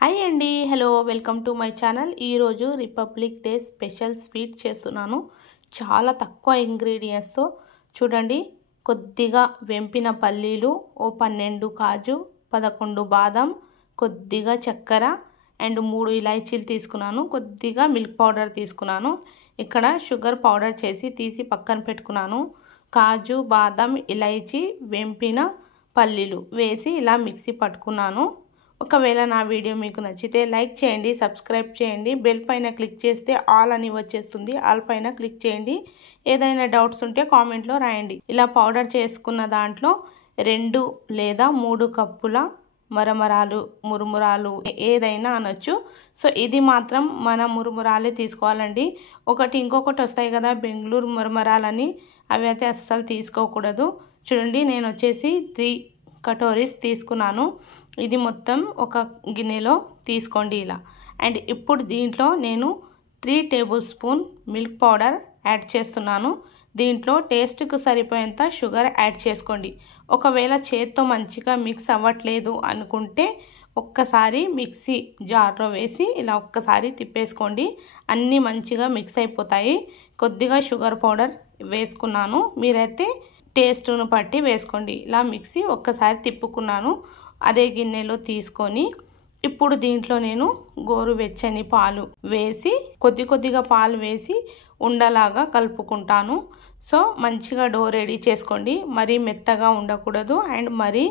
Hi అండి, hello, welcome to my channel. ఈరోజు republic day special sweet చేస్తున్నాను. చాలా తక్కువ ఇంగ్రీడియంట్స్తో చూడండి. కొద్దిగా వెంపిన పల్లీలు, ఓ 12 కాజు, 11 బాదం, కొద్దిగా చక్కెర అండ్ 3 ఇలాచీలు తీసుకున్నాను. కొద్దిగా మిల్క్ పౌడర్ తీసుకున్నాను. ఇక్కడ షుగర్ పౌడర్ చేసి తీసి పక్కన పెట్టుకున్నాను. కాజు, బాదం, ఇలాచీ, వెంపిన పల్లీలు వేసి ఇలా మిక్సీ పట్టుకున్నాను. ఒకవేళ నా వీడియో మీకు నచ్చితే లైక్ చేయండి, సబ్స్క్రైబ్ చేయండి, బెల్ పైన క్లిక్ చేస్తే ఆల్ అని వచ్చేస్తుంది. ఆల్ పైన క్లిక్ చేయండి. ఏదైనా డౌట్స్ ఉంటే కామెంట్లో రాయండి. ఇలా పౌడర్ చేసుకున్న దాంట్లో 2 లేదా 3 కప్పుల మురుమురాలు ఏదైనా అనొచ్చు. సో ఇది మాత్రం మన మురుమురాలే తీసుకోవాలండి. ఇంకొకటి వస్తాయి కదా బెంగళూరు మురుమురాలని, అవి అయితే అస్సలు తీసుకోకూడదు. చూడండి, నేను వచ్చేసి 3 కటోరీస్ తీసుకున్నాను. ఇది మొత్తం ఒక గిన్నెలో తీసుకోండి ఇలా. అండ్ ఇప్పుడు దీంట్లో నేను 3 table spoon milk powder add చేస్తున్నాను. దీంట్లో టేస్ట్కు సరిపోయేంత షుగర్ యాడ్ చేసుకోండి. ఒకవేళ చేత్తో మంచిగా మిక్స్ అవ్వట్లేదు అనుకుంటే ఒక్కసారి మిక్సీ జార్లో వేసి ఇలా ఒక్కసారి తిప్పేసుకోండి. అన్నీ మంచిగా మిక్స్ అయిపోతాయి. కొద్దిగా షుగర్ పౌడర్ వేసుకున్నాను, మీరైతే టేస్ట్ను బట్టి వేసుకోండి. ఇలా మిక్సీ ఒక్కసారి తిప్పుకున్నాను. అదే గిన్నెలో తీసుకొని ఇప్పుడు దీంట్లో నేను గోరువెచ్చని పాలు వేసి కొద్దిగా పాలు వేసి ఉండలాగా కలుపుకుంటాను. సో మంచిగా డో రెడీ చేసుకోండి. మరీ మెత్తగా ఉండకూడదు అండ్ మరీ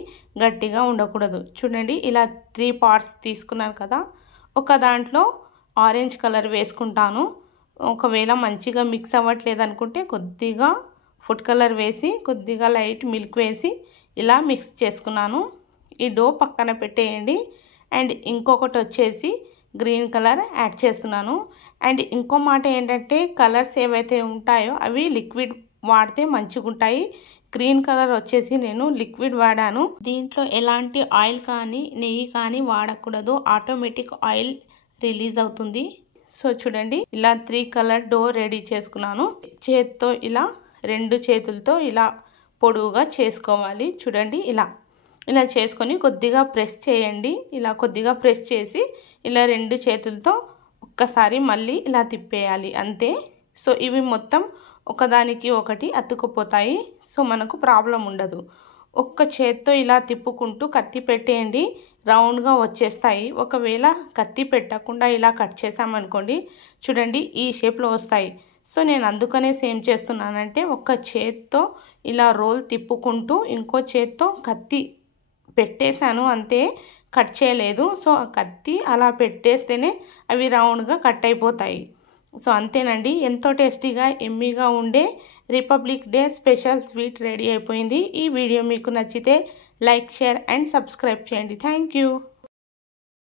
గట్టిగా ఉండకూడదు. చూడండి, ఇలా 3 పార్ట్స్ తీసుకున్నాను కదా. ఒక దాంట్లో ఆరెంజ్ కలర్ వేసుకుంటాను. ఒకవేళ మంచిగా మిక్స్ అవ్వట్లేదు అనుకుంటే కొద్దిగా ఫుడ్ కలర్ వేసి కొద్దిగా లైట్ మిల్క్ వేసి ఇలా మిక్స్ చేసుకున్నాను. ఈ డో పక్కన పెట్టేయండి. అండ్ ఇంకొకటి వచ్చేసి గ్రీన్ కలర్ యాడ్ చేస్తున్నాను. అండ్ ఇంకో మాట ఏంటంటే కలర్స్ ఏవైతే ఉంటాయో అవి లిక్విడ్ వాడితే మంచిగా ఉంటాయి. గ్రీన్ కలర్ వచ్చేసి నేను లిక్విడ్ వాడాను. దీంట్లో ఎలాంటి ఆయిల్ కానీ నెయ్యి కానీ వాడకూడదు, ఆటోమేటిక్ ఆయిల్ రిలీజ్ అవుతుంది. సో చూడండి, ఇలా 3 కలర్ డో రెడీ చేసుకున్నాను. చేత్తో ఇలా 2 చేతులతో ఇలా పొడువుగా చేసుకోవాలి. చూడండి, ఇలా చేసుకొని కొద్దిగా ప్రెస్ చేయండి. ఇలా కొద్దిగా ప్రెస్ చేసి ఇలా 2 చేతులతో ఒక్కసారి మళ్ళీ ఇలా తిప్పేయాలి, అంతే. సో ఇవి మొత్తం ఒకదానికి ఒకటి అతుక్కుపోతాయి. సో మనకు ప్రాబ్లం ఉండదు. ఒక్క చేత్తో ఇలా తిప్పుకుంటూ కత్తి పెట్టేయండి, రౌండ్గా వచ్చేస్తాయి. ఒకవేళ కత్తి పెట్టకుండా ఇలా కట్ చేసామనుకోండి, చూడండి ఈ షేప్లో వస్తాయి. సో నేను అందుకనే ఏం చేస్తున్నానంటే ఒక్క చేత్తో ఇలా రోల్ తిప్పుకుంటూ ఇంకో చేత్తో కత్తి పెట్టేశాను, అంతే, కట్ చేయలేదు. సో ఆ కత్తి అలా పెట్టేస్తేనే అవి రౌండ్గా కట్ అయిపోతాయి. సో అంతేనండి, ఎంతో టేస్టీగా ఎమ్మీగా ఉండే republic day special sweet ready అయిపోయింది. ఈ వీడియో మీకు నచ్చితే లైక్, షేర్ అండ్ సబ్స్క్రైబ్ చేయండి. Thank you.